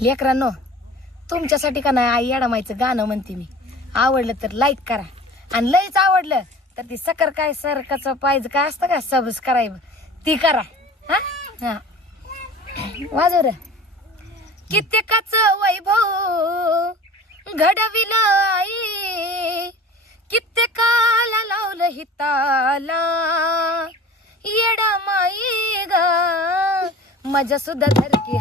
लेकरांनो, तुमच्यासाठी का नाही आई येडामाईचं गाणं म्हणते मी. आवडलं तर लाईक करा आणि लईच आवडलं तर ती सकर काय सरकाचं पाहिजे काय असतं का सबस्क्राईब ती करा. हा हा वाजव रे. कित्येकाचं वैभव घडविलं आई, कित्येकाला लावलं हिताला येडामाई ग, माझ्या सुद्धा धरती